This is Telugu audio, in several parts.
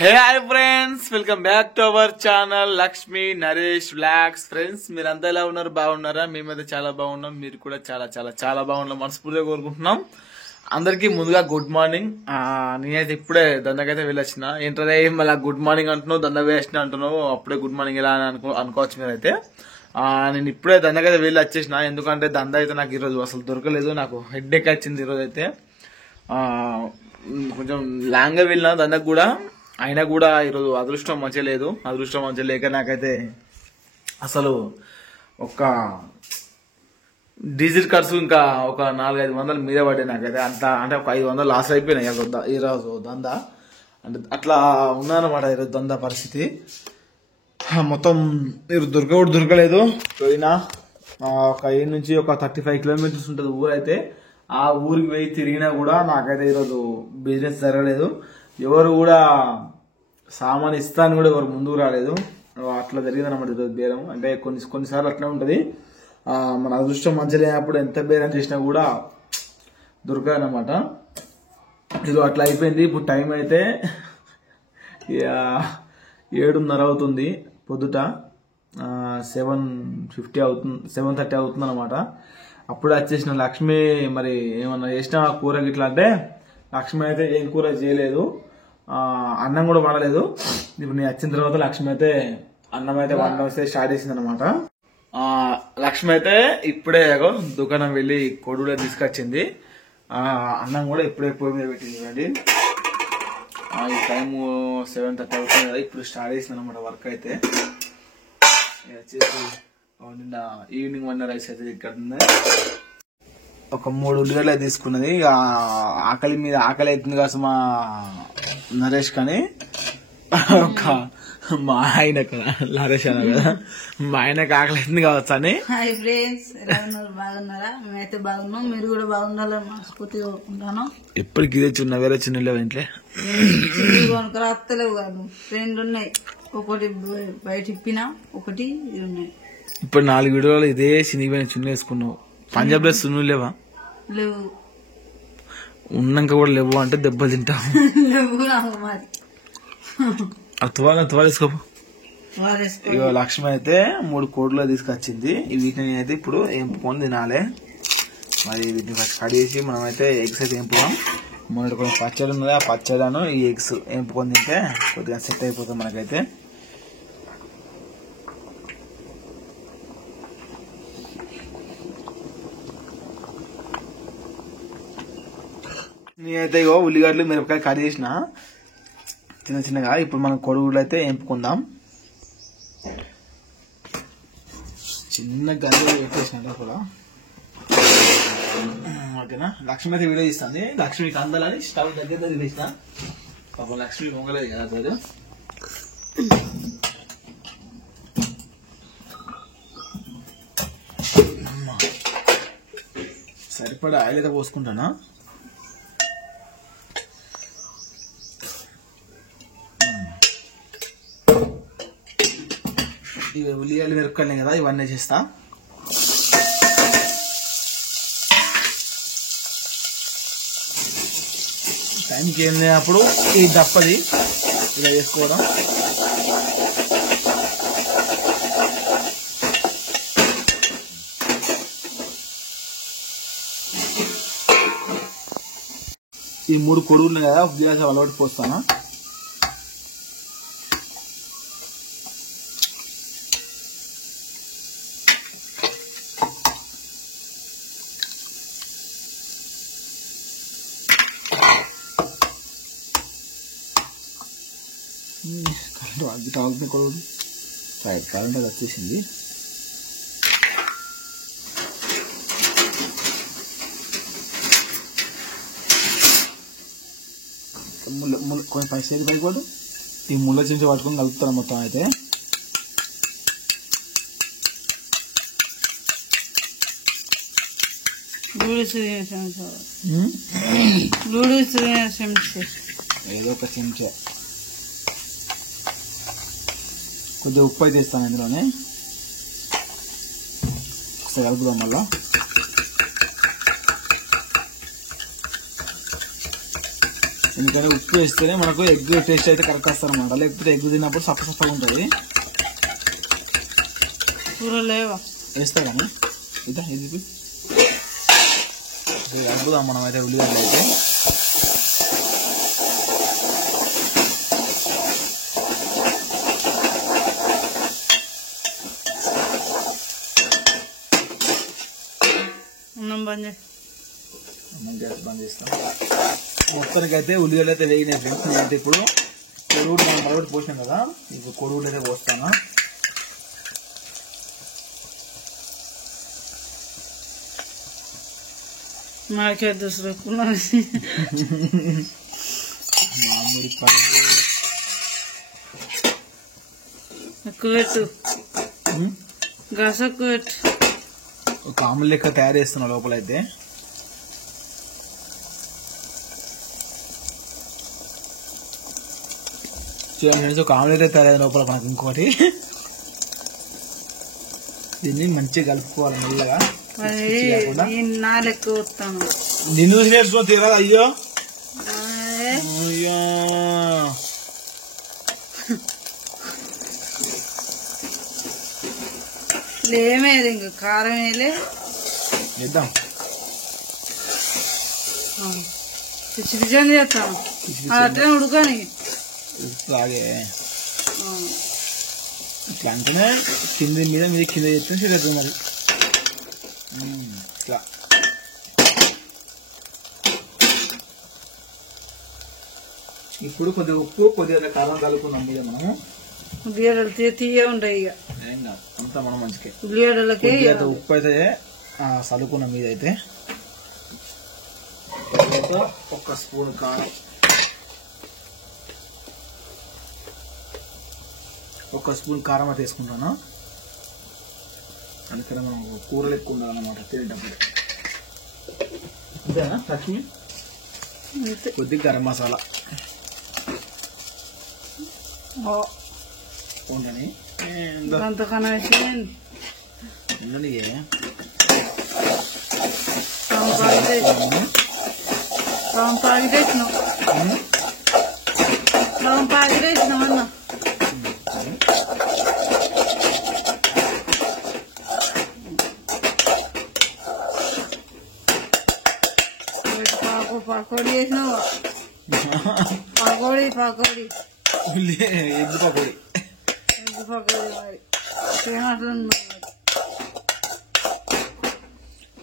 Hey hi friends, welcome back to our channel Lakshmi Naresh vlogs. Friends, మీరంతా ఎలా ఉన్నారు? బాగున్నారా? మేమైతే చాలా బాగున్నాం. మీరు కూడా చాలా చాలా చాలా బాగున్నాం మనస్ఫూర్తిగా కోరుకుంటున్నాం. అందరికి ముందుగా గుడ్ మార్నింగ్. నేనైతే ఇప్పుడే దందకైతే వెళ్ళొచ్చిన. ఏంటంటే మళ్ళీ గుడ్ మార్నింగ్ అంటున్నావు, దంద వేసిన అంటున్నావు, అప్పుడే గుడ్ మార్నింగ్ ఎలా అని అనుకోవచ్చు మీరైతే. నేను ఇప్పుడే దందకైతే వెళ్ళి వచ్చేసిన. ఎందుకంటే దంద అయితే నాకు ఈరోజు అసలు దొరకలేదు. నాకు హెడ్ ఎక్ వచ్చింది ఈరోజు అయితే. కొంచెం లాంగ్ గా వెళ్ళిన దందకు కూడా, అయినా కూడా ఈరోజు అదృష్టం మంచిగా లేదు. అదృష్టం మంచిగా లేక నాకైతే అసలు ఒక డీజిల్ ఖర్చు ఇంకా ఒక 400-500 మీద పడ్డాయి నాకైతే. అంత అంటే ఒక 500 లాస్ అయిపోయినాయి ఈరోజు దంద. అంటే అట్లా ఉన్నానమాట ఈరోజు దంద పరిస్థితి. మొత్తం ఈరోజు దొరకలేదు. పోయినా ఒక 7 నుంచి ఒక 35 కిలోమీటర్స్ ఉంటుంది ఊరైతే. ఆ ఊరికి పోయి తిరిగినా కూడా నాకైతే ఈరోజు బిజినెస్ జరగలేదు. ఎవరు కూడా సామాన్ ఇస్తాను కూడా ఎవరు ముందుకు రాలేదు. అట్లా జరిగింది అన్నమాట ఈరోజు బేరం. అంటే కొన్నిసార్లు అట్లా ఉంటుంది. మన అదృష్టం మంచిగా లేనప్పుడు ఎంత బేరం చేసినా కూడా దొరకదన్నమాట. ఇది అట్లా అయిపోయింది. ఇప్పుడు టైం అయితే 7:30 అవుతుంది. పొద్దుట 7:30 అవుతుంది అనమాట. అప్పుడు వచ్చేసిన లక్ష్మి మరి ఏమన్నా చేసినా కూర గిట్లా అంటే, లక్ష్మి అయితే ఏం కూర చేయలేదు, అన్నం కూడా వండలేదు. ఇప్పుడు నేను వచ్చిన తర్వాత లక్ష్మి అయితే అన్నం అయితే వండడం స్టార్ట్ చేసింది అనమాట. లక్ష్మి అయితే ఇప్పుడే దుకాణం వెళ్ళి కొడుగులో తీసుకొచ్చింది. అన్నం కూడా ఇప్పుడే పొయ్యి మీద పెట్టింది. చూడండి, ఈ టైం 7:30 అవుతుంది కదా. ఇప్పుడు స్టార్ట్ చేసింది అనమాట వర్క్ అయితే. వచ్చేసి నిన్న ఈవినింగ్ వండిన రైస్ అయితే ఇక్కడ ఉంది. ఒక 3 ఉల్లిగడ్డలు తీసుకున్నది. ఆకలి మీద ఆకలి అవుతుంది కాదు మా నరేష్ కానీ, ఒక మా ఆయన నరేష్ అన్న కదా, మా ఆయనకు ఆకలి అవుతుంది కావచ్చు అని. హాయ్ ఫ్రెండ్స్, ఎలా ఉన్నారు? బాగున్నారా? మేమైతే బాగున్నాం. మీరు కూడా బాగుండాలని మనస్ఫూర్తిగా కోరుకుంటాను. ఎప్పటికి ఇదే చిన్న వేరే చిన్న లేవు ఇంట్లో రాత్తలేవు కాదు, 2 ఉన్నాయి. ఒకటి బయట ఇప్పినా, ఒకటి ఇది ఉన్నాయి. ఇప్పుడు 4 వీడియోలు ఇదే చిన్నపోయిన చున్న వేసుకున్నావు. పంజాబ్ డ్రెస్ చున్నూ లేవా? లేవు. ఉన్నాక కూడా లేవు అంటే దెబ్బలు తింటావు. లేవు మరి. తువాలు వేసుకోపో. ఇక లక్ష్మి అయితే 3 కోడ్లు తీసుకొచ్చింది. వీటిని అయితే ఇప్పుడు ఎంపుకొని తినాలి. మరి వీటిని ఫస్ట్ కట్ చేసి మనం అయితే ఎగ్స్ అయితే ఎంపుదాం. మొన్నటి కొంచెం పచ్చడి ఉన్నది, ఆ పచ్చడాను ఈ ఎగ్స్ ఎంపుకొని తింటే కొద్దిగా సెట్ అయిపోతుంది మనకైతే. నేనైతే ఉల్లిగడ్డలు మిరపకాయ కట్ చేసిన చిన్న చిన్నగా. ఇప్పుడు మనం కొడుగులు అయితే ఎంపుకుందాం. చిన్న గంజలు పెట్టేసిన కూడా. ఓకేనా? లక్ష్మి అయితే వీడియో ఇస్తుంది. లక్ష్మికి అందాలని స్టవ్ దగ్గర తీసిన. పాపం లక్ష్మి పొంగలేదు కదా రోజు. సరిపడా ఆయిల్ అయితే పోసుకుంటానా. ఇవి ఉల్లిగడ్డలు మిరపకాయలు కదా, ఇవన్నీ చేస్తా. టైంకి ఏం లేనప్పుడు ఈ దప్పది ఇలా చేసుకోవడం. ఈ 3 కొడుగులు కదా, గ్లాస్ అలవాటు పోస్తానా. కరెంట్ అది వచ్చేసింది. కొంచెం పైసేది పైపోదు. ఈ ముళ్ళ చెంచా పట్టుకొని కలుపుతాను మొత్తం అయితే. ఏదో ఒక చెంచా కొద్దిగా ఉప్పు అయితే ఇస్తాను ఇందులోనే. ఒకసారి కలుపుదాం మళ్ళా. ఎందుకంటే ఉప్పు వేస్తేనే మనకు ఎగ్ టేస్ట్ అయితే కరెక్ట్ వస్తుంది అనమాట. లేకపోతే ఎగ్ తిన్నప్పుడు సప్పగా ఉంటుంది. కూర లేవా వేస్తా కానీ ఇదా ఇది కలుపుదాం మనం అయితే ఉల్లిగడ్డలు అయితే. అన్నం బంద్ గ్యాస్ బంద్ చేస్తాం. మొత్తానికి అయితే ఉల్లిగడ్డలు అయితే వేగినాయి ఫ్రెండ్స్. నేనైతే ఇప్పుడు కొడుగుడు మనం మరొకటి పోసినాం కదా, ఇప్పుడు కొడుగుడు అయితే పోస్తాను. మాకే దూసరా మామిడి పండు ఎక్కువ పెట్టు, గస ఎక్కువ పెట్టు. ఒక ఆమ్లెట్ లెక్క తయారు చేస్తున్నా లోపల అయితే. చూడండి ఒక ఆమ్లెట్ అయితే తయారైంది లోపల మనకు. ఇంకోటి దీన్ని మంచిగా కలుపుకోవాలి మెల్లగా. నా లెక్క వస్తాను నిన్ను నేర్చుకో తీరా. అయ్యో అయ్యో లేమేది ఇంక కారం వేలే చేద్దాం. పిచ్చి పిచ్చని చేస్తాను అట్లే ఉడకని లాగే ఇట్లా అంటేనే కింద మీద మీద కింద చేస్తే సరిపోతుంది మరి. ఇట్లా ఇప్పుడు కొద్దిగా ఉప్పు కొద్దిగా కారం కలుపుకున్నాం మీద మనము. ఉల్లిగడ్డలు తీయ ఉంటాయి ఇక ఏం కాదు అంతా మనం మంచిగా. ఉల్లిగడ్డలకి ఉప్పు అయితే చల్లుకున్నాం మీద అయితే. ఒక స్పూన్ కారం, ఒక స్పూన్ కారం అయితే వేసుకుంటాను. అందుకని మనం కూరలు ఎక్కువ ఉండాలన్నమాట తినేటప్పుడు. అంతేనా లక్ష్మి? కొద్దిగా గరం మసాలా ఉండని అంతకన్నా ఉండని ప్యాకెట్ వేసినాం అన్న. పకోడీ వేసినావా? పకోడీ పకోడీ ఎగ్ పకోడీ ఎగ్ పకోడీ మరి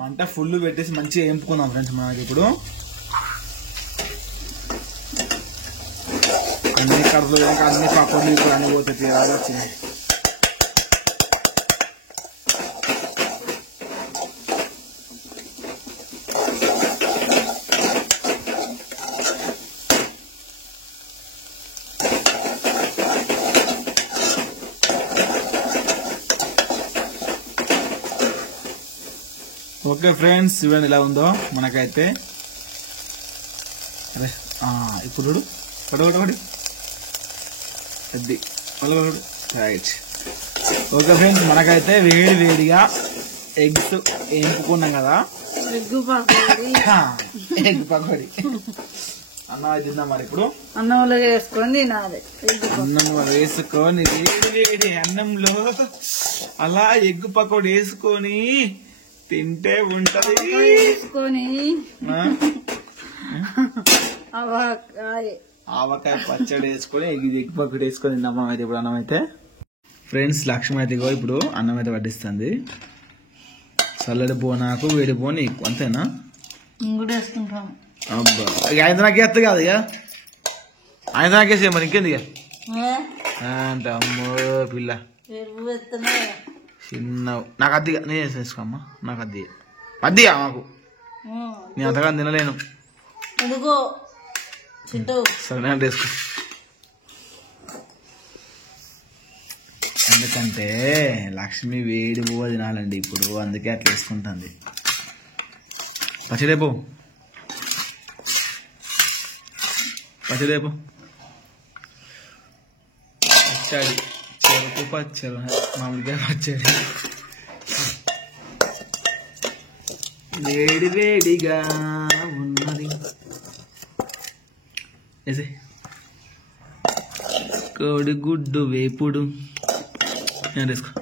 మంట ఫుల్ పెట్టేసి మంచిగా వేపుకుందాం ఫ్రెండ్స్. మనకి ఇప్పుడు అన్ని కడుపులు అన్ని పకోడీ ఇప్పుడు అన్ని పోతే తీరాలి వచ్చింది. ఓకే ఫ్రెండ్స్ చూడండి ఇలా ఉందో మనకైతే. అరే ఇప్పుడు పడగొడగొడి అది పడగొడు రైట్. ఓకే ఫ్రెండ్స్ మనకైతే వేడి వేడిగా ఎగ్స్ వేపుకున్నాం కదా. ఎగ్ పకోడీ ఎగ్ పకోడీ అన్నం అయితే తిందాం మరి. ఇప్పుడు అన్నంలో వేసుకొని తినాలి. అన్నం వేసుకొని వేడి వేడి అన్నంలో అలా ఎగ్ పకోడీ వేసుకొని తింటే ఉంటది. వేసుకొని ఆవకాయ పచ్చడి వేసుకొని ఎగ్ పకోడీ వేసుకొని తిన్నాం అయితే. ఇప్పుడు అన్నం అయితే ఫ్రెండ్స్ లక్ష్మి అయితే ఇప్పుడు అన్నం అయితే వడ్డిస్తుంది. చల్లడి బోనాకు వేడి బోని అంతేనా? వేసుకుంటాం. అబ్బా ఇక ఆయన నాకు ఎత్తు కాదు ఇక ఆయన నాకేసే మరి ఇంకేంది ఇక అంటే అమ్మో పిల్ల చిన్న నాకు అద్దిగా నేను వేసుకోమ్మా. నాకు అద్దిగా మాకు నేను అంతగా తినలేను. సరే అంటే వేసుకో. ఎందుకంటే లక్ష్మి వేడి పువ్వు తినాలండి ఇప్పుడు, అందుకే అట్లా వేసుకుంటుంది. పచ్చడేపో పచ్చడేపో పచ్చడి చెరుకు పచ్చడి మామిడికాయ పచ్చడి వేడి వేడిగా ఉన్నది. వేసి కోడిగుడ్డు వేపుడు వేసుకో.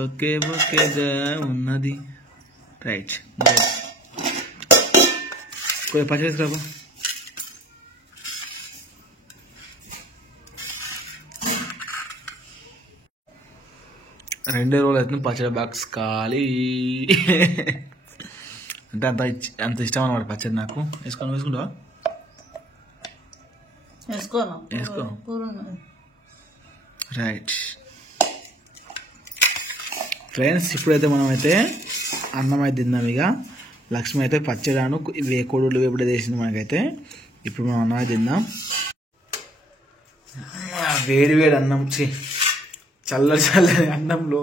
ఓకే ఓకేగా ఉన్నది. రైట్ కొంచెం పచ్చి వేసుకురాబో. రెండే రోజులు అవుతుంది పచ్చడి బాక్స్ ఖాళీ. అంటే అంత ఇష్టం అన్నమాట పచ్చడి నాకు. వేసుకుంటావా? వేసుకో. రైట్ ఫ్రెండ్స్, ఇప్పుడైతే మనం అయితే అన్నం అయితే తిందాం. ఇక లక్ష్మి అయితే పచ్చడాను కోడులు వేపుడు వేసింది మనకైతే. ఇప్పుడు మనం అన్నం అయితే తిందాం. వేడి వేడి అన్నం, చల్లని చల్లని అన్నంలో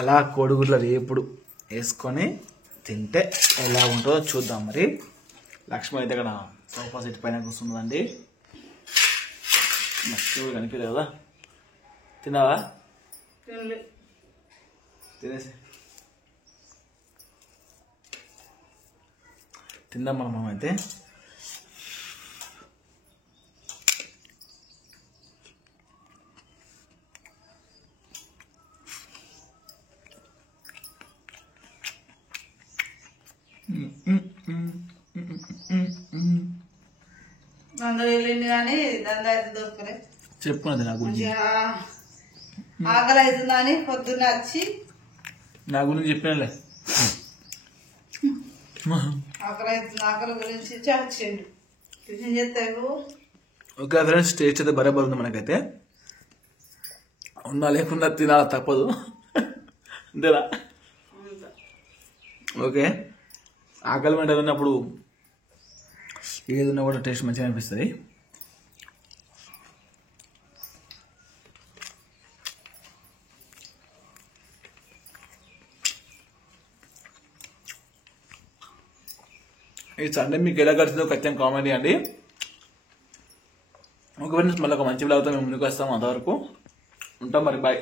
అలా కోడిగుడ్ల వేపుడు వేసుకొని తింటే ఎలా ఉంటుందో చూద్దాం. మరి లక్ష్మి అయితే ఇక్కడ సోఫా సెట్ పైన కూర్చుందండి. లక్ష్మి కనిపించలేదు కదా. తిన్నావా? తినేసి తిందాం మనం అయితే. అందరూ వెళ్ళింది కానీ దందా అయితే దొరకలే. చెప్పుకున్నది నా గురించి. ఆకలి అవుతుందని పొద్దున్న వచ్చి నా గురించి చెప్పినలే. ఆకలి గురించి వచ్చేయండి. టిఫిన్ చేస్తావు. ఓకే ఫ్రెండ్స్, టేస్ట్ అయితే బరాబర్ ఉంది మనకైతే. ఉన్నా లేకుండా తినాలి, తప్పదు. అంతేనా? ఓకే, ఆకలి మంట ఉన్నప్పుడు ఏది ఉన్నా కూడా టేస్ట్ మంచిగా అనిపిస్తుంది. ఈ సండే మీకు ఎలా గడిచిందో ఖచ్చితంగా కామెంట్ చేయండి. ఓకే ఫ్రెండ్స్, మళ్ళీ ఒక మంచి బ్లాగ్తో మేము ముందుకు వస్తాం. అంతవరకు ఉంటాం మరి. బాయ్.